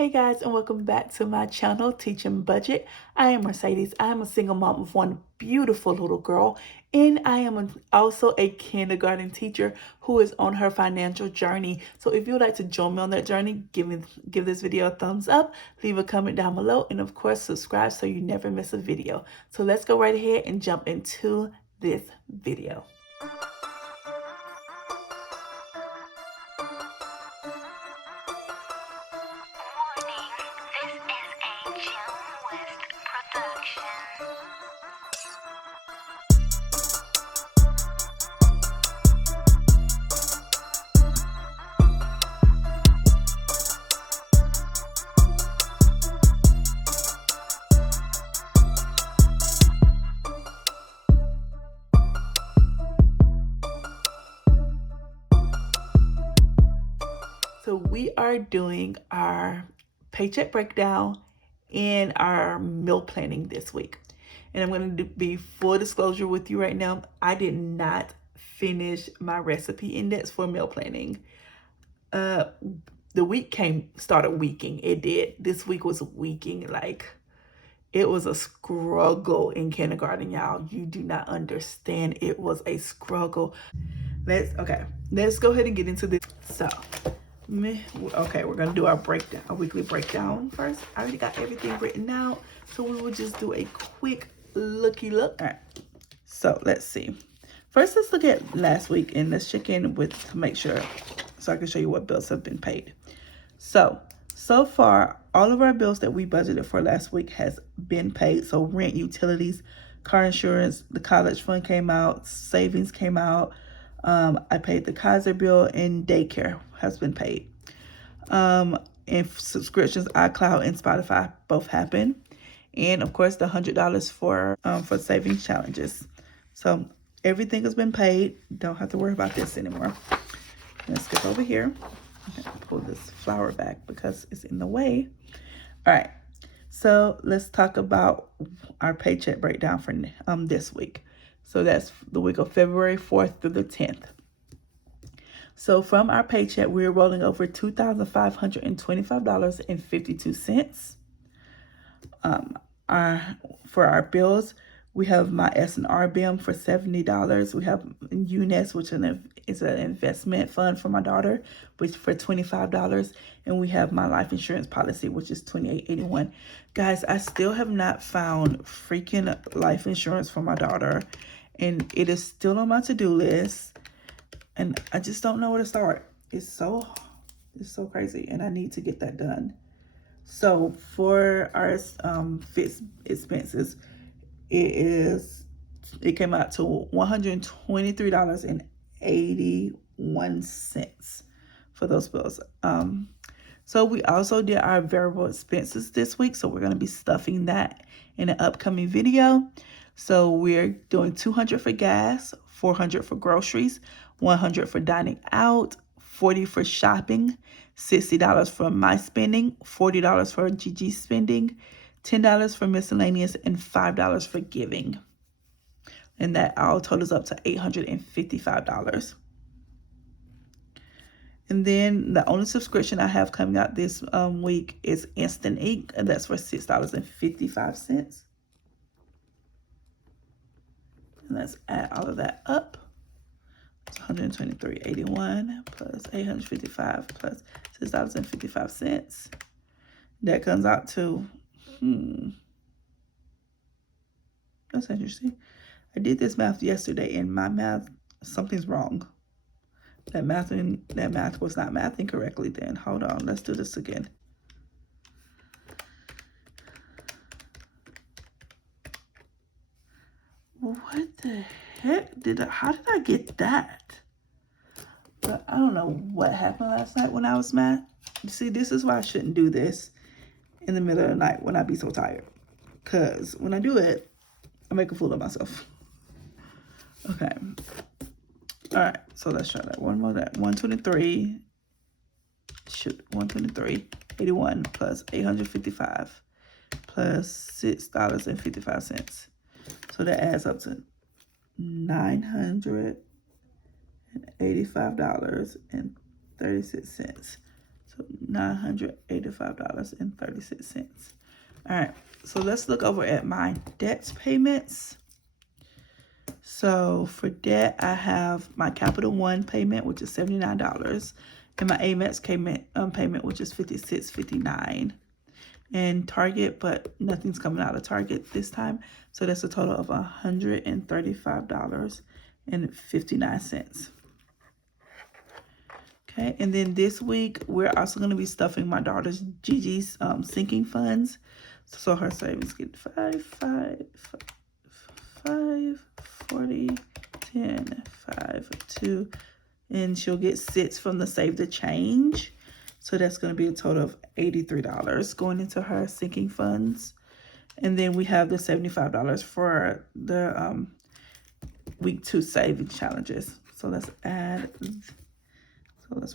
Hey guys, and welcome back to my channel, Teaching Budget. I am Mercedes. I am a single mom of one beautiful little girl, and I am also a kindergarten teacher who is on her financial journey. So if you would like to join me on that journey, give this video a thumbs up, leave a comment down below, and of course subscribe so you never miss a video. So let's go right ahead and jump into this video. So we are doing our paycheck breakdown and our meal planning this week. And I'm going to be full disclosure with you right now. I did not finish my recipe index for meal planning. The week started weaking. It did. This week was weaking. Like, it was a struggle in kindergarten, y'all. You do not understand. It was a struggle. Let's go ahead and get into this. Okay, we're gonna do our breakdown, a weekly breakdown first. I already got everything written out, so we will just do a quick looky look. All right, so let's see. First, let's look at last week and let's check in to make sure, so I can show you what bills have been paid. So far, all of our bills that we budgeted for last week has been paid. So rent, utilities, car insurance, the college fund came out, savings came out. I paid the Kaiser bill, and daycare has been paid. And subscriptions, iCloud and Spotify both happened. And of course, the $100 for savings challenges. So everything has been paid. Don't have to worry about this anymore. Let's skip over here. Pull this flower back because it's in the way. All right. So let's talk about our paycheck breakdown for this week. So that's the week of February 4th through the 10th. So from our paycheck, we're rolling over $2,525.52. For our bills, we have my S&R BIM for $70. We have UNES, which is an investment fund for my daughter, which for $25. And we have my life insurance policy, which is $28.81. Guys, I still have not found freaking life insurance for my daughter, and it is still on my to-do list, and I just don't know where to start. It's so crazy, and I need to get that done. So for our fixed expenses, it came out to $123.81 for those bills. So we also did our variable expenses this week, so we're going to be stuffing that in an upcoming video. So we're doing $200 for gas, $400 for groceries, $100 for dining out, $40 for shopping, $60 for my spending, $40 for Gigi's spending, $10 for miscellaneous, and $5 for giving. And that all totals up to $855. And then the only subscription I have coming out this week is Instant Ink, and that's for $6.55. And let's add all of that up. It's $123.81 plus $855 plus $6.55. That comes out to, that's interesting. I did this math yesterday, and my math, something's wrong. That math was not mathing correctly then. Hold on, let's do this again. What the heck how did I get that? But I don't know what happened last night when I was math. You see, this is why I shouldn't do this in the middle of the night when I be so tired. Because when I do it, I make a fool of myself. Okay. All right, so let's try that one more. That 123.81 plus 855 plus $6.55. So that adds up to $985.36. So So $985.36. All right, so let's look over at my debt payments. So for debt, I have my Capital One payment, which is $79, and my Amex payment, which is $56.59. And Target, but nothing's coming out of Target this time. So that's a total of $135.59. Okay, and then this week, we're also going to be stuffing my daughter's Gigi's sinking funds. So her savings get 5, 5, 5, 40, 10, 5, 2, and she'll get 6 from the Save the Change. So that's going to be a total of $83 going into her sinking funds. And then we have the $75 for the week 2 savings challenges. So let's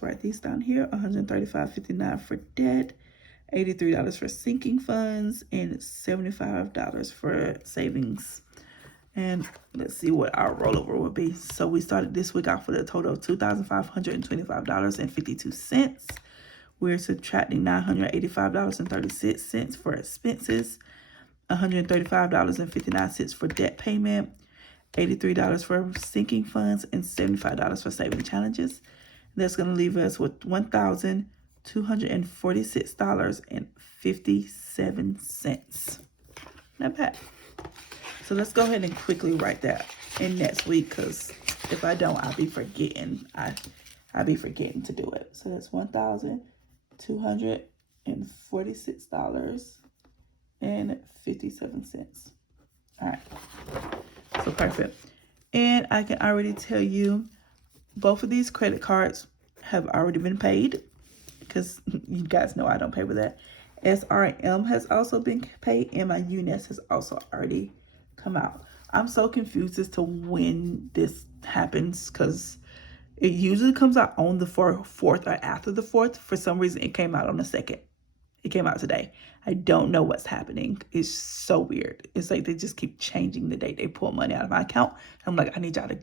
write these down here. $135.59 for debt, $83 for sinking funds, and $75 for savings. And let's see what our rollover would be. So we started this week off with a total of $2,525.52. We're subtracting $985.36 for expenses, $135.59 for debt payment, $83 for sinking funds, and $75 for saving challenges. That's going to leave us with $1,246.57. Not bad. So let's go ahead and quickly write that in next week, because if I don't, I'll be forgetting. I'll be forgetting to do it. So that's $1,246.57. All right. So perfect. And I can already tell you, both of these credit cards have already been paid, because you guys know I don't pay with that. SRM has also been paid, and my UNES has also already come out. I'm so confused as to when this happens, because it usually comes out on the 4th or after the 4th. For some reason, it came out on the 2nd. It came out today. I don't know what's happening. It's so weird. It's like they just keep changing the date they pull money out of my account. I'm like, I need y'all to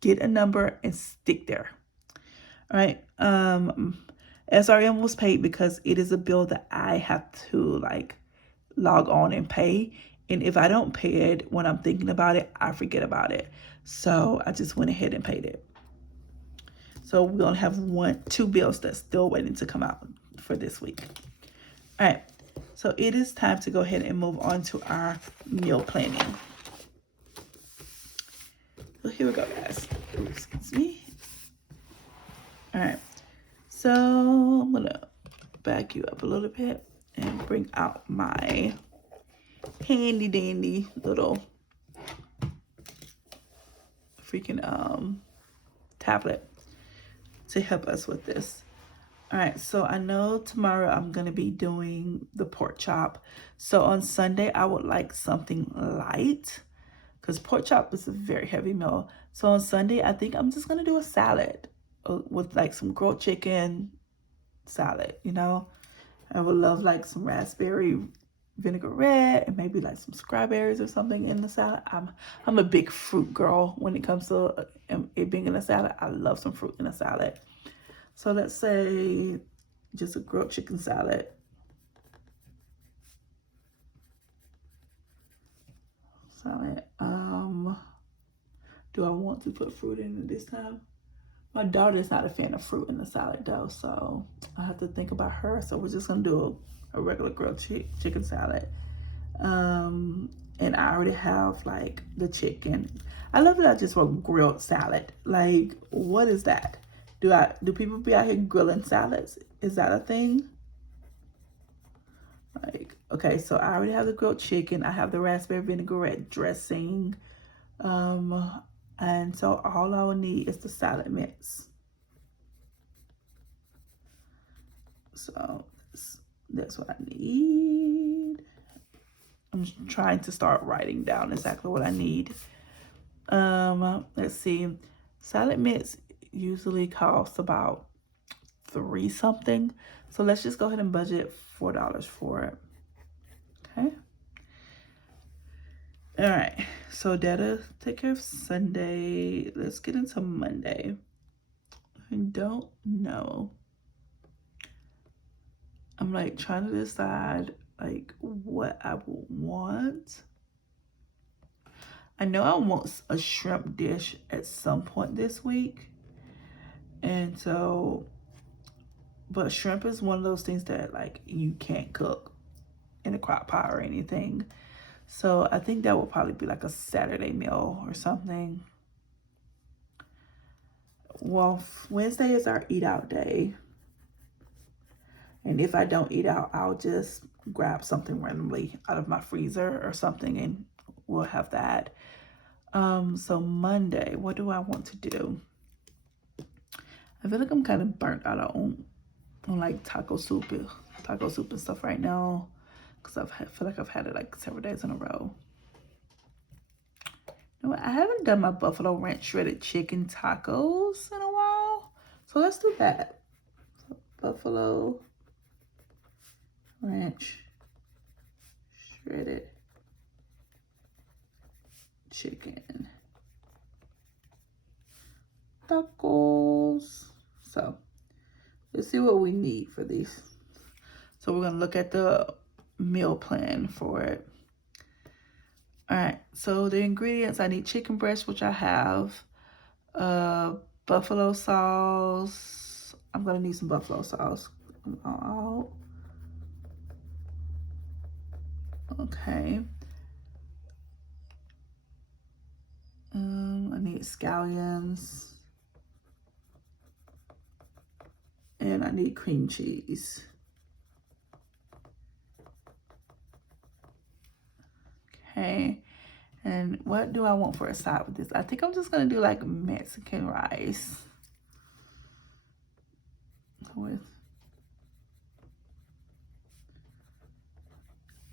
get a number and stick there. All right. SRM was paid because it is a bill that I have to like log on and pay. And if I don't pay it when I'm thinking about it, I forget about it. So I just went ahead and paid it. So we're going to have 2 bills that's still waiting to come out for this week. All right. So it is time to go ahead and move on to our meal planning. So here we go, guys. Oops, excuse me. All right. So I'm going to back you up a little bit and bring out my handy dandy little freaking tablet to help us with this. All right, so I know tomorrow I'm going to be doing the pork chop. So on Sunday, I would like something light, because pork chop is a very heavy meal. So on Sunday, I think I'm just going to do a salad with like some grilled chicken salad, you know. I would love like some raspberry vinaigrette and maybe like some strawberries or something in the salad. I'm a big fruit girl when it comes to it being in a salad. I love some fruit in a salad. So let's say just a grilled chicken salad. Do I want to put fruit in it this time? My daughter is not a fan of fruit in the salad though, so I have to think about her. So we're just gonna do a regular grilled chicken salad. And I already have like the chicken. I love that I just wrote grilled salad. Like, what is that? Do people be out here grilling salads? Is that a thing? Like, okay, so I already have the grilled chicken. I have the raspberry vinaigrette dressing. And so all I will need is the salad mix. So that's what I need. I'm trying to start writing down exactly what I need. Let's see. Salad mix usually costs about $3 something. So let's just go ahead and budget $4 for it. Okay. All right. So that'll take care of Sunday. Let's get into Monday. I don't know I'm like trying to decide like what I would want. I know I want a shrimp dish at some point this week. And so, but shrimp is one of those things that like you can't cook in a crock pot or anything. So I think that will probably be like a Saturday meal or something. Well, Wednesday is our eat out day. And if I don't eat out, I'll just grab something randomly out of my freezer or something and we'll have that. So Monday, what do I want to do? I feel like I'm kind of burnt out on like taco soup and stuff right now because I feel like I've had it like several days in a row. You know what? I haven't done my buffalo ranch shredded chicken tacos in a while, so let's do that. So, buffalo ranch shredded chicken tacos. So let's see what we need for these. So we're gonna look at the meal plan for it. All right, so the ingredients, I need chicken breast, which I have, buffalo sauce. I'm gonna need some buffalo sauce. Okay. I need scallions. And I need cream cheese. Okay. And what do I want for a side with this? I think I'm just gonna do like Mexican rice with,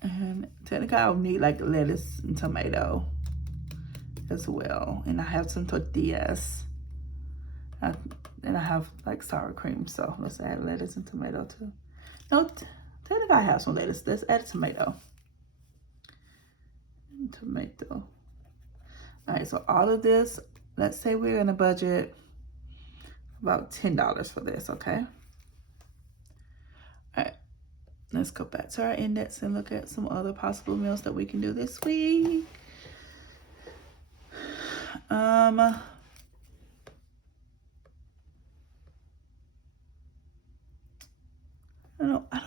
and technically I'll need like lettuce and tomato as well. And I have some tortillas. And I have like sour cream, so let's add lettuce and tomato too. No, technically I have some lettuce. Let's add tomato. Tomato. All right, so all of this, let's say we're in a budget about $10 for this, okay? All right, let's go back to our index and look at some other possible meals that we can do this week. I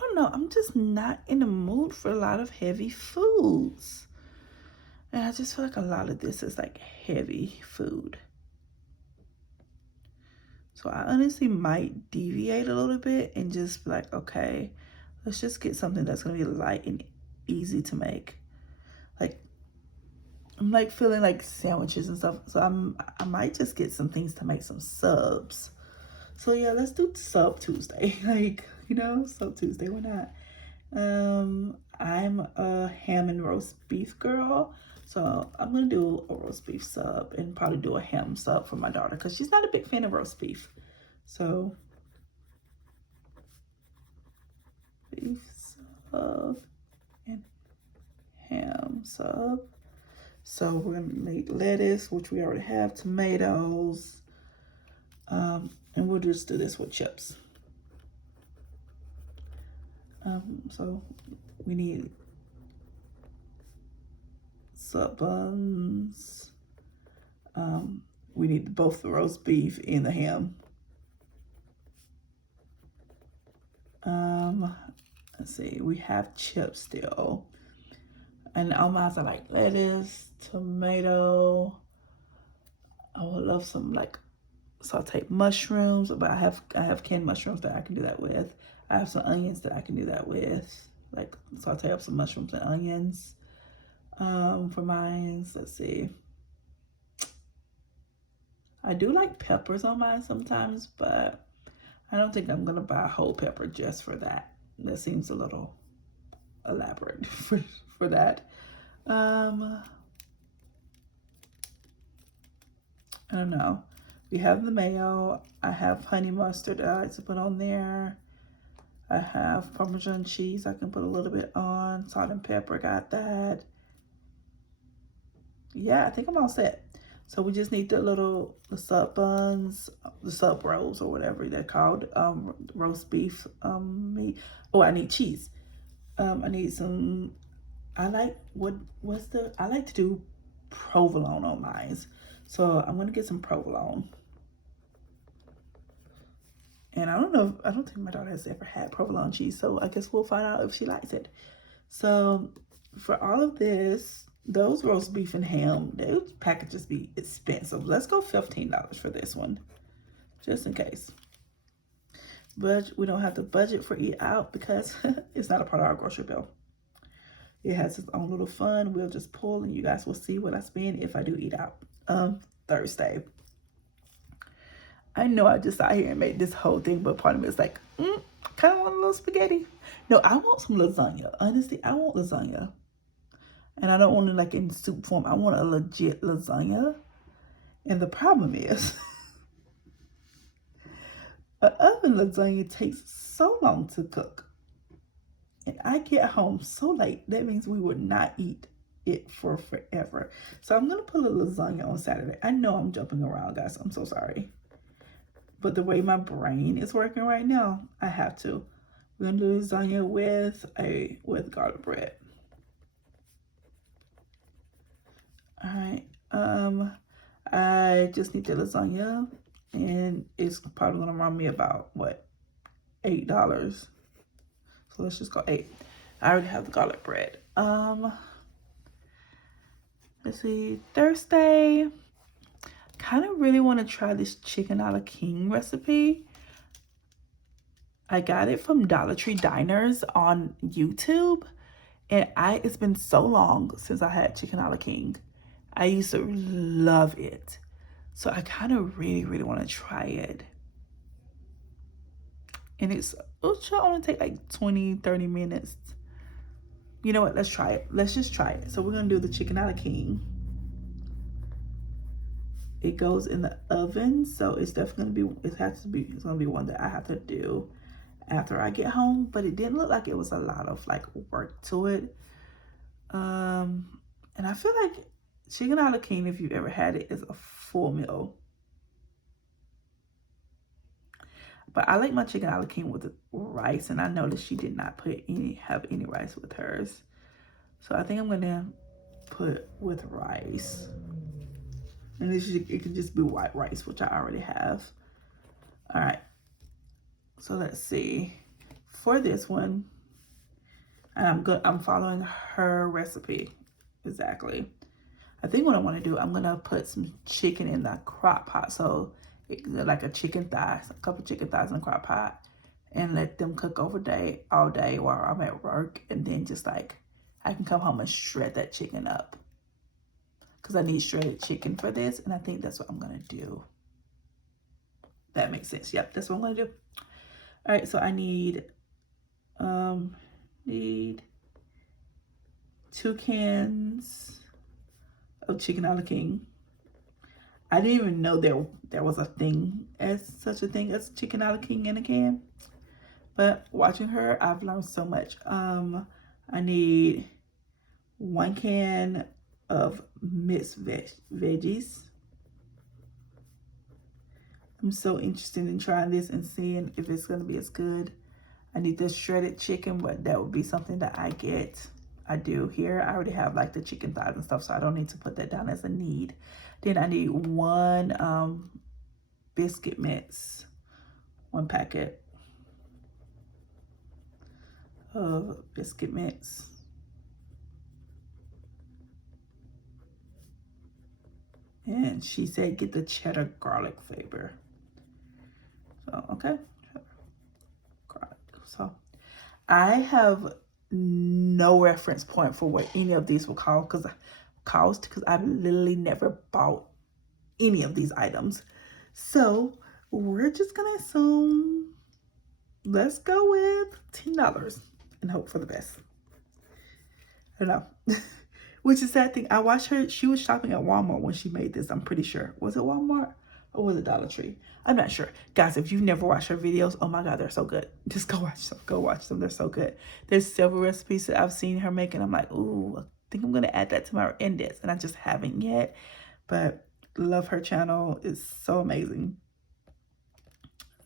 don't know. I'm just not in the mood for a lot of heavy foods. And I just feel like a lot of this is like heavy food. So I honestly might deviate a little bit and just be like, okay, let's just get something that's gonna be light and easy to make. Like, I'm like feeling like sandwiches and stuff. So I might just get some things to make some subs. So yeah, let's do Sub Tuesday. Like, you know, Sub Tuesday, why not? I'm a ham and roast beef girl. So I'm gonna do a roast beef sub and probably do a ham sub for my daughter because she's not a big fan of roast beef. So beef sub and ham sub. So we're gonna make lettuce, which we already have, tomatoes, and we'll just do this with chips. So we need sub buns. We need both the roast beef and the ham. Let's see, we have chips still. And almost are like lettuce, tomato. I would love some like sauteed mushrooms, but I have canned mushrooms that I can do that with. I have some onions that I can do that with. Like saute up some mushrooms and onions. For mine, let's see. I do like peppers on mine sometimes, but I don't think I'm gonna buy a whole pepper just for that. That seems a little elaborate for that. I don't know. We have the mayo. I have honey mustard that I like to put on there. I have Parmesan cheese I can put a little bit on. Salt and pepper, got that. Yeah, I think I'm all set. So we just need the sub buns, the sub rolls or whatever they're called. Roast beef meat. Oh, I need cheese. I need some. I like I like to do provolone on mine. So I'm gonna get some provolone. And I don't think my daughter has ever had provolone cheese, so I guess we'll find out if she likes it. So for all of this, those roast beef and ham, those packages be expensive. Let's go $15 for this one, just in case. But we don't have to budget for eat out because it's not a part of our grocery bill. It has its own little fund. We'll just pull and you guys will see what I spend if I do eat out Thursday. I know I just sat here and made this whole thing, but part of me is like, kind of want a little spaghetti. No, I want some lasagna. Honestly, I want lasagna. And I don't want it like in soup form. I want a legit lasagna. And the problem is, an oven lasagna takes so long to cook. And I get home so late. That means we would not eat it for forever. So I'm going to put a lasagna on Saturday. I know I'm jumping around, guys. I'm so sorry. But the way my brain is working right now, I have to. We're gonna do lasagna with garlic bread. All right. I just need the lasagna, and it's probably gonna run me about what, $8. So let's just go 8. I already have the garlic bread. Let's see, Thursday. Kind of really want to try this chicken a la king recipe. I got it from Dollar Tree Diners on YouTube, and it's been so long since I had chicken a la king. I used to love it, so I kind of really want to try it. And it should only take like 20-30 minutes. You know what? Let's try it. Let's just try it. So we're gonna do the chicken a la king. It goes in the oven, so it's definitely it's gonna be one that I have to do after I get home. But it didn't look like it was a lot of like work to it. And I feel like chicken a la king, if you've ever had it, is a full meal. But I like my chicken a la king with rice, and I noticed she did not have any rice with hers. So I think I'm gonna put with rice. And it could just be white rice, which I already have. All right. So let's see. For this one, I'm following her recipe exactly. I think what I want to do, I'm gonna put some chicken in the crock pot. So like a couple chicken thighs in the crock pot, and let them cook all day while I'm at work, and then just like I can come home and shred that chicken up. Because I need shredded chicken for this, and I think that's what I'm gonna do. That makes sense. Yep, that's what I'm gonna do. All right, so I need 2 cans of chicken a la king. I didn't even know there was such a thing as chicken a la king in a can. But watching her, I've learned so much. I need 1 can of mixed veggies. I'm so interested in trying this and seeing if it's going to be as good. I need the shredded chicken, but that would be something that I do here. I already have like the chicken thighs and stuff, so I don't need to put that down as a need. Then I need 1 biscuit mix, 1 packet of biscuit mix. And she said get the cheddar garlic flavor. So, okay. Garlic. So, I have no reference point for what any of these will cost because I've literally never bought any of these items. So, we're just going to assume, let's go with $10 and hope for the best. I don't know. Which is a sad thing. I watched her. She was shopping at Walmart when she made this. I'm pretty sure. Was it Walmart or was it Dollar Tree? I'm not sure. Guys, if you've never watched her videos, oh my God, they're so good. Just go watch them. Go watch them. They're so good. There's several recipes that I've seen her make, and I'm like, ooh, I think I'm going to add that to my index. And I just haven't yet. But Love her channel. It's so amazing.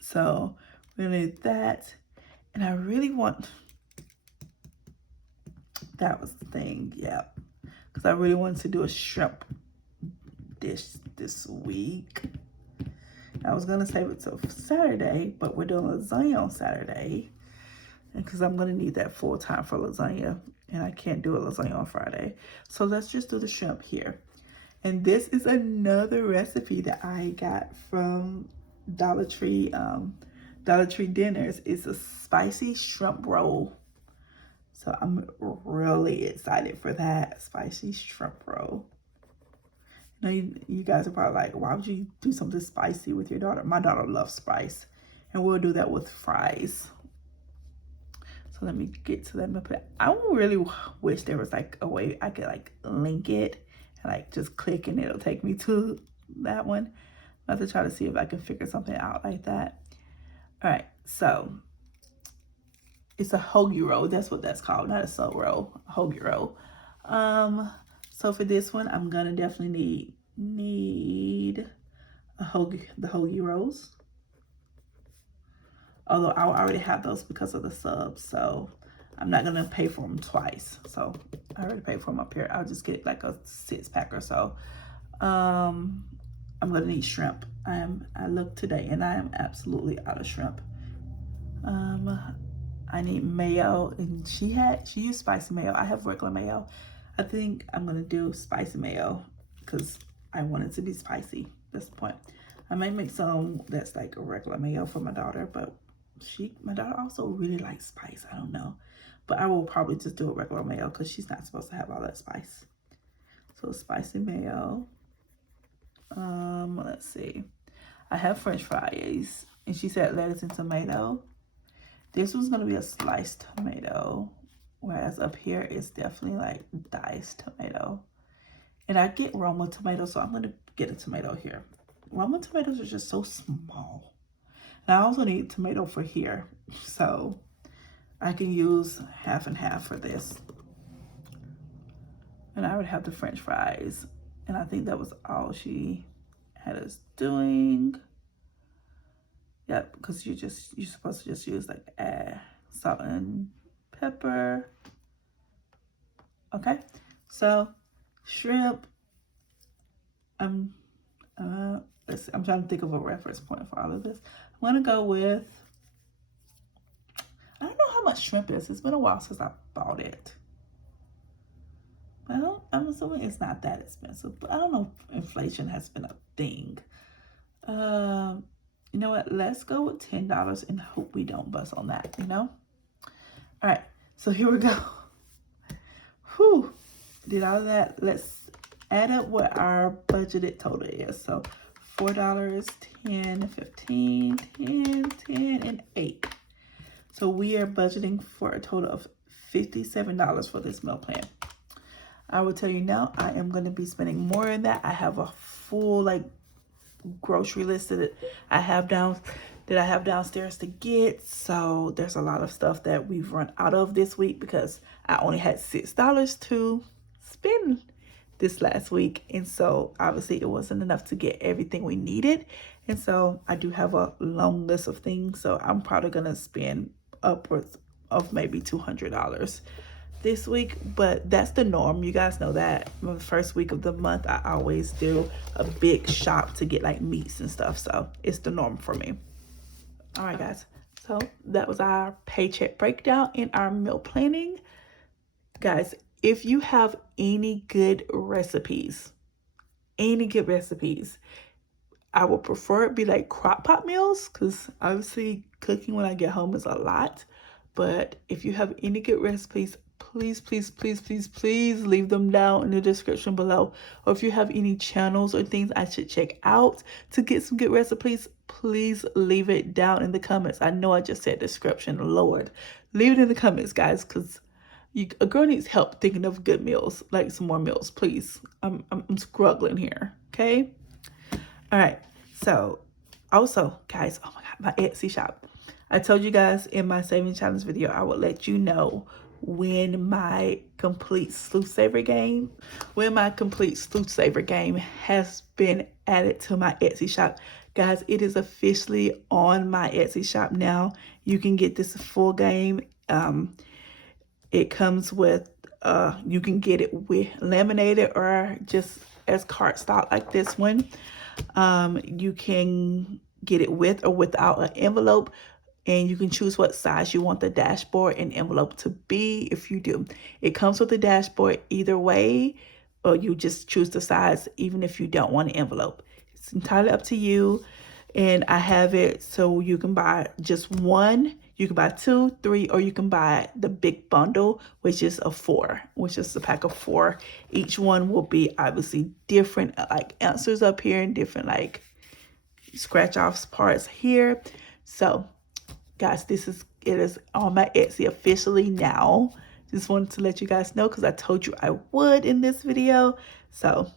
So we're gonna do that. And I really want, that was the thing, yeah. Because I really wanted to do a shrimp dish this week. I was gonna save it till Saturday, but we're doing lasagna on Saturday. And because I'm gonna need that full time for lasagna. And I can't do a lasagna on Friday. So let's just do the shrimp here. And this is another recipe that I got from Dollar Tree dinners. It's a spicy shrimp roll. So I'm really excited for that spicy shrimp roll. Now you guys are probably like, why would you do something spicy with your daughter? My daughter loves spice. And we'll do that with fries. So let me get to that. I really wish there was like a way I could like link it and like just click and it'll take me to that one. I have to try to see if I can figure something out like that. All right, so it's a hoagie roll. That's what that's called, not a sub roll, a hoagie roll. So for this one, I'm gonna definitely need the hoagie rolls. Although I already have those because of the subs, so I'm not gonna pay for them twice. So I already paid for them up here. I'll just get like a 6-pack or so. I'm gonna need shrimp. I looked today and I am absolutely out of shrimp. I need mayo, and she used spicy mayo. I have regular mayo. I think I'm gonna do spicy mayo because I want it to be spicy. That's the point. I might make some that's like a regular mayo for my daughter, but my daughter also really likes spice. I don't know, but I will probably just do a regular mayo because she's not supposed to have all that spice. So spicy mayo. Let's see. I have French fries, and she said lettuce and tomato. This was gonna be a sliced tomato, whereas up here it's definitely like diced tomato. And I get Roma tomatoes, so I'm gonna get a tomato here. Roma tomatoes are just so small. And I also need tomato for here, so I can use half and half for this. And I would have the French fries, and I think that was all she had us doing. Yep, because you're supposed to just use like salt and pepper. Okay, so shrimp. Let's see, I'm trying to think of a reference point for all of this. I'm gonna go with, I don't know how much shrimp is. It's been a while since I bought it. I'm assuming it's not that expensive, but I don't know if inflation has been a thing. You know what? Let's go with $10 and hope we don't bust on that, you know? All right, so here we go. Whew, did all of that. Let's add up what our budgeted total is. So $4, 10, 15, 10, 10, and 8. So we are budgeting for a total of $57 for this meal plan. I will tell you now, I am going to be spending more than that. I have a full like grocery list that I have downstairs to get. So there's a lot of stuff that we've run out of this week because I only had $6 to spend this last week, and so obviously it wasn't enough to get everything we needed. And so I do have a long list of things, so I'm probably gonna spend upwards of maybe $200 this week, but that's the norm. You guys know that the first week of the month I always do a big shop to get like meats and stuff, so it's the norm for me. All right guys, so that was our paycheck breakdown in our meal planning. Guys, if you have any good recipes, I would prefer it be like crock pot meals, because obviously cooking when I get home is a lot. But if you have any good recipes, please leave them down in the description below. Or if you have any channels or things I should check out to get some good recipes, please leave it down in the comments. I know I just said description, Lord. Leave it in the comments, guys, because a girl needs help thinking of good meals, like some more meals, please. I'm struggling here, okay? All right, so also, guys, oh my God, my Etsy shop. I told you guys in my saving challenge video, I would let you know when my complete sleuth saver game has been added to my Etsy shop. Guys, it is officially on my Etsy shop now. You can get this full game. It comes with, you can get it with laminated or just as cardstock like this one. You can get it with or without an envelope, and you can choose what size you want the dashboard and envelope to be. If you do, it comes with the dashboard either way, or you just choose the size even if you don't want an envelope. It's entirely up to you. And I have it so you can buy just one, you can buy 2, 3, or you can buy the big bundle, which is a 4, which is a pack of 4. Each one will be obviously different, like answers up here and different like scratch offs parts here. So guys, it is on my Etsy officially now. Just wanted to let you guys know because I told you I would in this video. So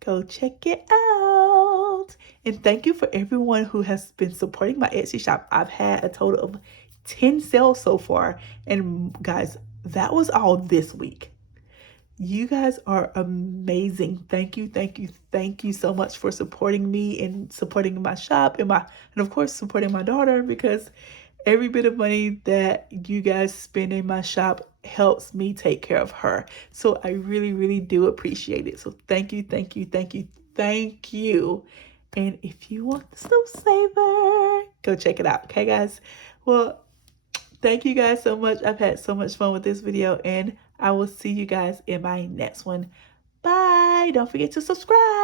go check it out. And thank you for everyone who has been supporting my Etsy shop. I've had a total of 10 sales so far. And guys, that was all this week. You guys are amazing. Thank you, thank you, thank you so much for supporting me and supporting my shop and of course supporting my daughter, because every bit of money that you guys spend in my shop helps me take care of her. So I really, really do appreciate it. So thank you, thank you, thank you, thank you. And if you want the Snoop Saver, go check it out. Okay, guys? Well, thank you guys so much. I've had so much fun with this video, and I will see you guys in my next one. Bye. Don't forget to subscribe.